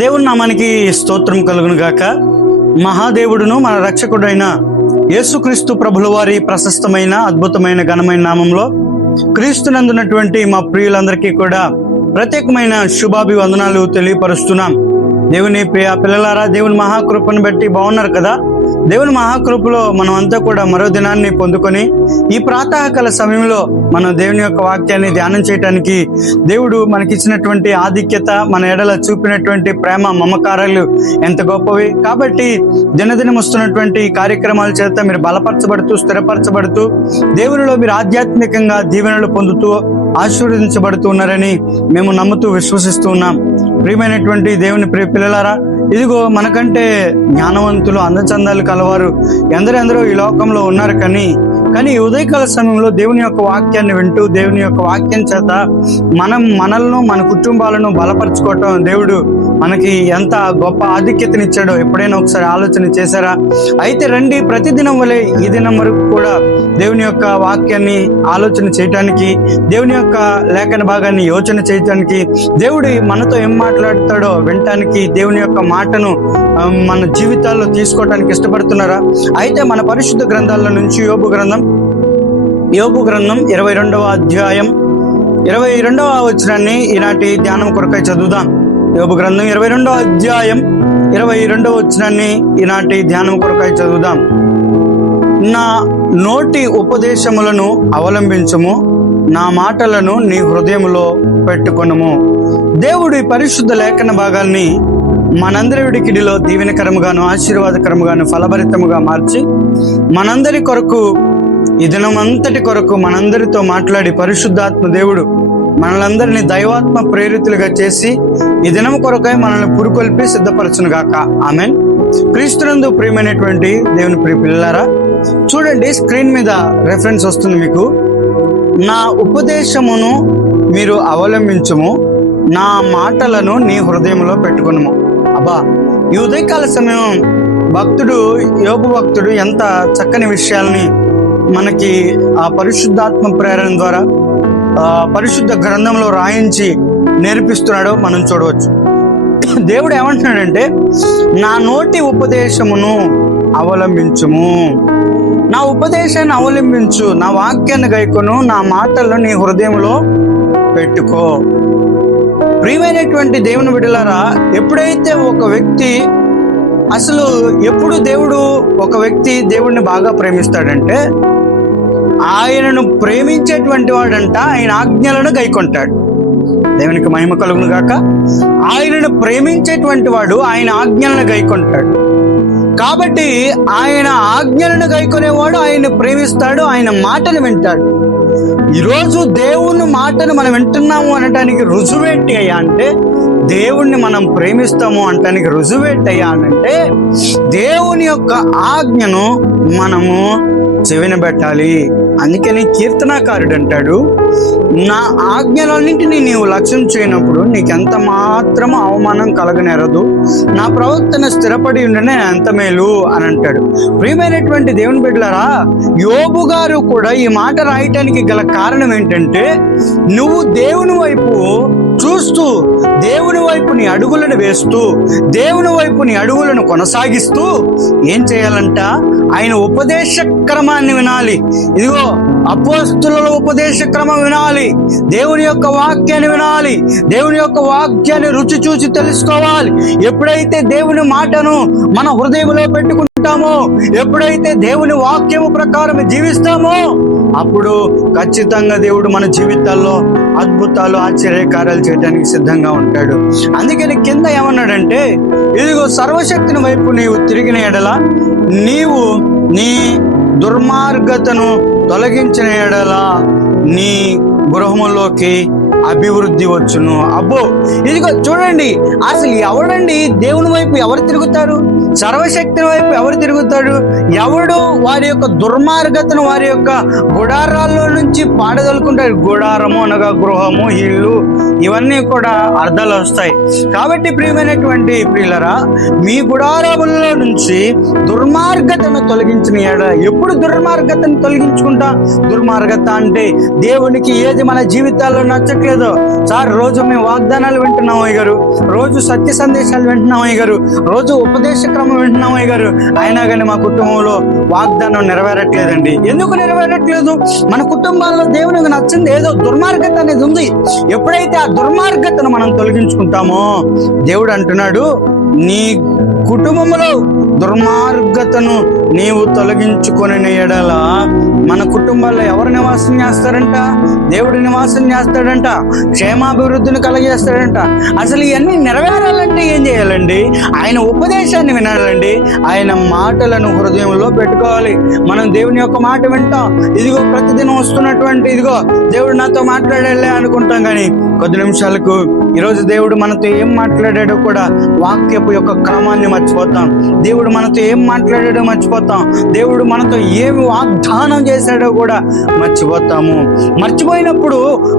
దేవుని నామానికి స్తోత్రం కలుగును గాక. మహాదేవుడును మన రక్షకుడైన యేసుక్రీస్తు ప్రభుల వారి ప్రశస్తమైన అద్భుతమైన ఘనమైన నామంలో క్రీస్తునందున్నటువంటి మా ప్రియులందరికీ కూడా ప్రత్యేకమైన శుభాభివందనాలు తెలియపరుస్తున్నాం. దేవుని ప్రియ పిల్లలారా, దేవుని మహాకృపను బట్టి బాగున్నారు కదా. దేవుని మహాకృపలో మనం అంతా కూడా మరో దినాన్ని పొందుకొని ఈ ప్రాతకాల సమయంలో మనం దేవుని యొక్క వాక్యాన్ని ధ్యానం చేయడానికి దేవుడు మనకిచ్చినటువంటి ఆధిక్యత, మన ఎడల చూపినటువంటి ప్రేమ మమకారాలు ఎంత గొప్పవి. కాబట్టి దినదినం వస్తున్నటువంటి కార్యక్రమాల చేత మీరు బలపరచబడుతూ స్థిరపరచబడుతూ దేవునిలో మీరు ఆధ్యాత్మికంగా దీవెనలు పొందుతూ ఆశీర్వదించబడుతూ ఉన్నారని మేము నమ్ముతూ విశ్వసిస్తూ ఉన్నాం. ప్రియమైనటువంటి దేవుని ప్రియ పిల్లలారా, ఇదిగో మనకంటే జ్ఞానవంతులు అందచందాలు కలవారు ఎందరెందరో ఈ లోకంలో ఉన్నారు. కానీ ఈ ఉదయకాల సమయంలో దేవుని యొక్క వాక్యాన్ని వింటూ దేవుని యొక్క వాక్యం చేత మనల్ని మన కుటుంబాలను బలపరచుకోవటం దేవుడు మనకి ఎంత గొప్ప ఆధిక్యతనిచ్చాడో ఎప్పుడైనా ఒకసారి ఆలోచన చేశారా? అయితే రండి, ప్రతిదినం వలె ఈ దినం వరకు కూడా దేవుని యొక్క వాక్యాన్ని ఆలోచన చేయటానికి, దేవుని యొక్క లేఖన భాగాన్ని యోచన చేయటానికి, దేవుడు మనతో ఏం మాట్లాడతాడో వినటానికి, దేవుని యొక్క మాటను మన జీవితాల్లో తీసుకోవటానికి ఇష్టపడుతున్నారా? అయితే మన పరిశుద్ధ గ్రంథాల నుంచి యోబు గ్రంథం 22వ అధ్యాయం 22వ వచనాన్ని ఈనాటి ధ్యానం కొరకై చదువుదాం. యోబు గ్రంథం 22వ అధ్యాయం 22వ వచనాన్ని ఈనాటి ధ్యానం కొరకై చదువుదాం. నా నోటి ఉపదేశములను అవలంబించుము, నా మాటలను నీ హృదయములో పెట్టుకొనుము. దేవుడి పరిశుద్ధ లేఖన భాగాల్ని మనందరి విడికిడిలో దీవెనకరముగాను ఆశీర్వాదకరముగాను ఫలభరితముగా మార్చి మనందరి కొరకు ఈ దినమంతటి కొరకు మనందరితో మాట్లాడి పరిశుద్ధాత్మ దేవుడు మనలందరినీ దైవాత్మ ప్రేరితులుగా చేసి ఈ దినం కొరకై మనల్ని పురుకొల్పి సిద్ధపరచును గాక. ఆమెన్. క్రీస్తునందు ప్రియమైనటువంటి దేవుని ప్రియ పిల్లలారా, చూడండి, స్క్రీన్ మీద రెఫరెన్స్ వస్తుంది మీకు. నా ఉపదేశమును మీరు అవలంబించుము, నా మాటలను నీ హృదయంలో పెట్టుకును. అబ్బా, ఈ ఉదయకాల సమయం యోబు భక్తుడు ఎంత చక్కని విషయాల్ని మనకి ఆ పరిశుద్ధాత్మ ప్రేరణ ద్వారా పరిశుద్ధ గ్రంథంలో రాయించి నేర్పిస్తున్నాడో మనం చూడవచ్చు. దేవుడు ఏమంటున్నాడంటే, నా నోటి ఉపదేశమును అవలంబించుము, నా ఉపదేశాన్ని అవలంబించు, నా వాక్యాన్ని గైకొను, నా మాటలను నీ హృదయంలో పెట్టుకో. ప్రియమైనటువంటి దేవుని బిడ్డలారా, ఎప్పుడైతే ఒక వ్యక్తి ఒక వ్యక్తి దేవుడిని బాగా ప్రేమిస్తాడంటే ఆయనను ప్రేమించేటువంటి వాడంట ఆయన ఆజ్ఞలను గైకొంటాడు. దేవునికి మహిమ కలుగును గాక. ఆయనను ప్రేమించేటువంటి వాడు ఆయన ఆజ్ఞలను గైకొంటాడు. కాబట్టి ఆయన ఆజ్ఞలను గైకొనేవాడు ఆయన్ని ప్రేమిస్తాడు, ఆయన మాటను వింటాడు. ఈరోజు దేవుని మాటను మనం వింటున్నాము అనటానికి రుజువేంటి అయ్యా అంటే, దేవుణ్ణి మనం ప్రేమిస్తాము అనటానికి రుజువేంటి అయ్యా అంటే, దేవుని యొక్క ఆజ్ఞను మనము చెవినబెట్టాలి. అందుకని కీర్తనాకారుడు అంటాడు, నా ఆజ్ఞలన్నింటినీ నీవు లక్ష్యం చేయనప్పుడు నీకెంత మాత్రము అవమానం కలగనేరదు, నా ప్రవర్తన స్థిరపడి ఉండనే ఎంత మేలు అని అంటాడు. ప్రియమైనటువంటి దేవుని బిడ్డలారా, యోబు గారు కూడా ఈ మాట రాయటానికి గల కారణం ఏంటంటే, నువ్వు దేవుని వైపు చూస్తూ, దేవుని వైపు నీ అడుగులను వేస్తూ, దేవుని వైపు నీ అడుగులను కొనసాగిస్తూ ఏం చేయాలంట? ఆయన ఉపదేశ క్రమాన్ని వినాలి. ఇదిగో, అపోస్తుల ఉపదేశ క్రమం వినాలి, దేవుని యొక్క వాక్యాన్ని వినాలి, దేవుని యొక్క వాక్యాన్ని రుచి చూసి తెలుసుకోవాలి. ఎప్పుడైతే దేవుని మాటను మన హృదయంలో పెట్టుకుంటామో, ఎప్పుడైతే దేవుని వాక్యము ప్రకారం జీవిస్తామో, అప్పుడు ఖచ్చితంగా దేవుడు మన జీవితాల్లో అద్భుతాలు ఆశ్చర్యకార్యాలు చేయడానికి సిద్ధంగా ఉంటాడు. అందుకని కింద ఏమన్నాడంటే, ఇదిగో, సర్వశక్తిని వైపు నీవు తిరిగిన ఎడల, నీవు నీ దుర్మార్గతను తొలగించిన ఎడల నీ గృహములోకి అభివృద్ధి వచ్చును. అబ్బో, ఇదిగో చూడండి, అసలు ఎవడండి దేవుని వైపు ఎవరు తిరుగుతారు? సర్వశక్తిని వైపు ఎవరు తిరుగుతాడు? ఎవడు వారి యొక్క దుర్మార్గతను వారి యొక్క గుడారాల్లో నుంచి పాడదలుకుంటారు. గుడారము అనగా గృహము, ఇల్లు, ఇవన్నీ కూడా అర్థాలు వస్తాయి. కాబట్టి ప్రియమైనటువంటి ప్రియులరా, మీ గుడారములలో నుంచి దుర్మార్గతను తొలగించిన ఎప్పుడు దుర్మార్గతను తొలగించుకుంటా? దుర్మార్గత అంటే దేవునికి ఏది మన జీవితాల్లో నచ్చట్లేదు లేదో సార్, రోజు మేము వాగ్దానాలు వింటున్నాం అయ్య గారు, రోజు సత్య సందేశాలు వింటున్నాం అయ్య గారు, రోజు ఉపదేశ క్రమం వింటున్నాం అయ్య గారు, అయినా కానీ మా కుటుంబంలో వాగ్దానం నెరవేరట్లేదండి. ఎందుకు నెరవేరట్లేదు? మన కుటుంబాల్లో దేవునికి నచ్చింది ఏదో దుర్మార్గత అనేది ఉంది. ఎప్పుడైతే ఆ దుర్మార్గతను మనం తొలగించుకుంటామో దేవుడు అంటున్నాడు, నీ కుటుంబంలో దుర్మార్గతను నీవు తొలగించుకొని ఎడల మన కుటుంబాల్లో ఎవరు నివాసం చేస్తారంట? దేవుడు నివాసం చేస్తాడంట, క్షేమాభివృద్ధిని కలగజేస్తాడంట. అసలు ఇవన్నీ నెరవేరాలంటే ఏం చేయాలండి? ఆయన ఉపదేశాన్ని వినాలండి, ఆయన మాటలను హృదయంలో పెట్టుకోవాలి. మనం దేవుని యొక్క మాట వింటాం, ఇదిగో ప్రతిదినం వస్తున్నటువంటి ఇదిగో దేవుడు నాతో మాట్లాడాలే అనుకుంటాం, కానీ కొద్ది నిమిషాలకు ఈరోజు దేవుడు మనతో ఏం మాట్లాడాడో కూడా వాక్యపు యొక్క క్రమాన్ని మర్చిపోతాం. దేవుడు మనతో ఏం మాట్లాడాడో మర్చిపోతాం. దేవుడు మనతో ఏమి వాగ్దానం చేశాడో కూడా మర్చిపోతాము. మర్చిపోయినప్పుడు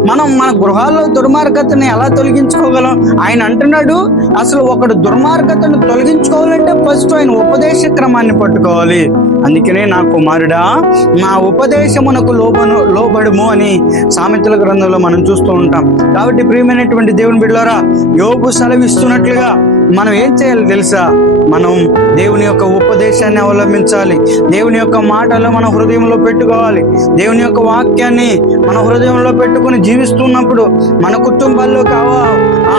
మనం మన గృహాల్లో దుర్మార్గతని ఎలా తొలగించుకోగలం? ఆయన అంటున్నాడు, అసలు ఒకడు దుర్మార్గతను తొలగించుకోవాలంటే ఫస్ట్ ఆయన ఉపదేశ క్రమాన్ని పట్టుకోవాలి. అందుకనే నా కుమారుడా, నా ఉపదేశమునకు లోబడుము అని సామెతల గ్రంథంలో మనం చూస్తూ ఉంటాం. కాబట్టి ప్రియమైనటువంటి దేవుని బిడ్డలారా, యోబు సెలవిస్తున్నట్లుగా మనం ఏం చేయాలి తెలుసా? మనం దేవుని యొక్క ఉపదేశాన్ని అవలంబించాలి. దేవుని యొక్క మాటలు మన హృదయంలో పెట్టుకోవాలి. దేవుని యొక్క వాక్యాన్ని మన హృదయంలో పెట్టుకొని జీవిస్తున్నప్పుడు, మన కుటుంబాల్లో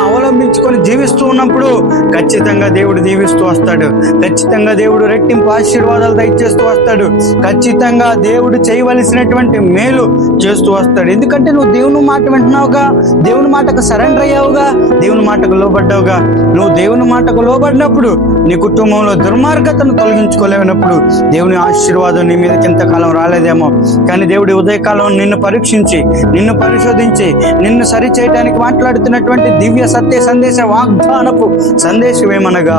అవలంబించుకొని జీవిస్తూ ఉన్నప్పుడు ఖచ్చితంగా దేవుడు దీవిస్తూ వస్తాడు. ఖచ్చితంగా దేవుడు రెట్టింపు ఆశీర్వాదాలు దయచేస్తూ వస్తాడు. ఖచ్చితంగా దేవుడు చేయవలసినటువంటి మేలు చేస్తూ వస్తాడు. ఎందుకంటే నువ్వు దేవుని మాట వింటున్నావుగా, దేవుని మాటకు సరెండర్ అయ్యావుగా, దేవుని మాటకు లోబడ్డావుగా. నువ్వు దేవుని మాటకు లోబడినప్పుడు నీ కుటుంబంలో దుర్మార్గతను తొలగించుకోలేనప్పుడు దేవుని ఆశీర్వాదం నీ మీదకి ఇంతకాలం రాలేదేమో, కానీ దేవుడి ఉదయకాలం నిన్ను పరీక్షించి, నిన్ను పరిశోధించి, నిన్ను సరి చేయడానికి మాట్లాడుతున్నటువంటి దివ్య సత్య సందేశ వాగ్దానపు సందేశం ఏమనగా,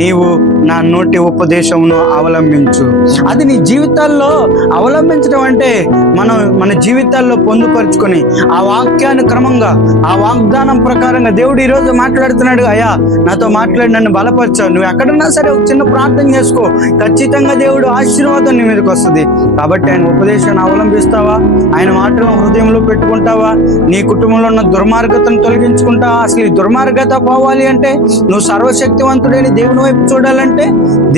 నీవు నా నోటి ఉపదేశమును అవలంబించు. అది నీ జీవితాల్లో అవలంబించడం అంటే మన జీవితాల్లో పొందుపరుచుకొని ఆ వాక్యాన్ని క్రమంగా, ఆ వాగ్దానం ప్రకారంగా దేవుడు ఈరోజు మాట్లాడుతున్నాడు. అయ్యా, నాతో మాట్లాడి నన్ను బలపరచావు. నువ్వు ఎక్కడున్నా సరే ఒక చిన్న ప్రార్థన చేసుకో, ఖచ్చితంగా దేవుడు ఆశీర్వాదం నీ మీదకి వస్తుంది. కాబట్టి ఆయన ఉపదేశాన్ని అవలంబిస్తావా? ఆయన మాటలను హృదయంలో పెట్టుకుంటావా? నీ కుటుంబంలో ఉన్న దుర్మార్గతను తొలగించుకుంటావా? అసలు ఈ దుర్మార్గత పోవాలి అంటే, నువ్వు సర్వశక్తివంతుడైన దేవుని వైపు చూడాలంటే,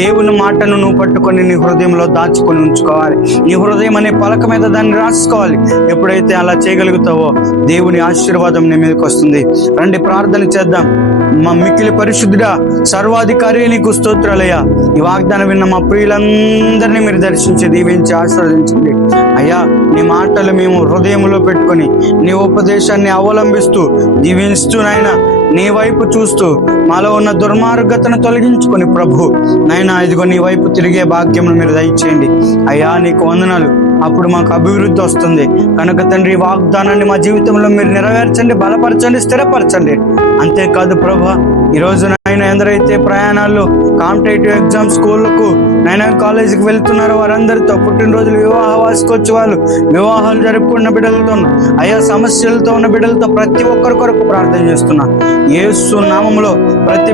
దేవుని మాటను నువ్వు పట్టుకొని నీ హృదయంలో దాచుకొని ఉంచుకోవాలి. నీ హృదయం అనే పలక మీద దాన్ని రాసుకోవాలి. ఎప్పుడైతే అలా చేయగలుగుతావో దేవుని ఆశీర్వాదం నీ మీదకి వస్తుంది. రండి ప్రార్థన చేద్దాం. మా మిక్కిలి పరిశుద్ధుడా, సర్వాధికారి నీకు స్తోత్రాలయ్యా. ఈ వాగ్దానం విన్న మా ప్రియులందరినీ మీరు దర్శించి దీవించి ఆశీర్వదించండి అయ్యా. నీ మాటలు మేము హృదయంలో పెట్టుకొని నీ ఉపదేశాన్ని అవలంబిస్తూ జీవిస్తూ నాయనా, నీ వైపు చూస్తూ మాలో ఉన్న దుర్మార్గతను తొలగించుకొని ప్రభు నాయనా, ఇదిగో నీ వైపు తిరిగే భాగ్యమును మీరు దయచేయండి అయ్యా. నీకు వందనాలు. అప్పుడు మాకు అభివృద్ధి వస్తుంది కనుక తండ్రి, వాగ్దానాన్ని మా జీవితంలో మీరు నెరవేర్చండి, బలపరచండి, స్థిరపరచండి. అంతేకాదు ప్రభా, ఈరోజు నాయన ఎందరైతే ప్రయాణాలు, కాంపిటేటివ్ ఎగ్జామ్, స్కూళ్ళకు నాయన కాలేజీకి వెళ్తున్నారో వారందరితో, పుట్టినరోజులు, వివాహ వార్షికోత్సవాలు, వివాహాలు జరుపుకున్న బిడ్డలతో, అయా సమస్యలతో ఉన్న బిడ్డలతో ప్రతి ఒక్కరి కొరకు ప్రార్థన చేస్తున్నా. యేసు నామములో ప్రతి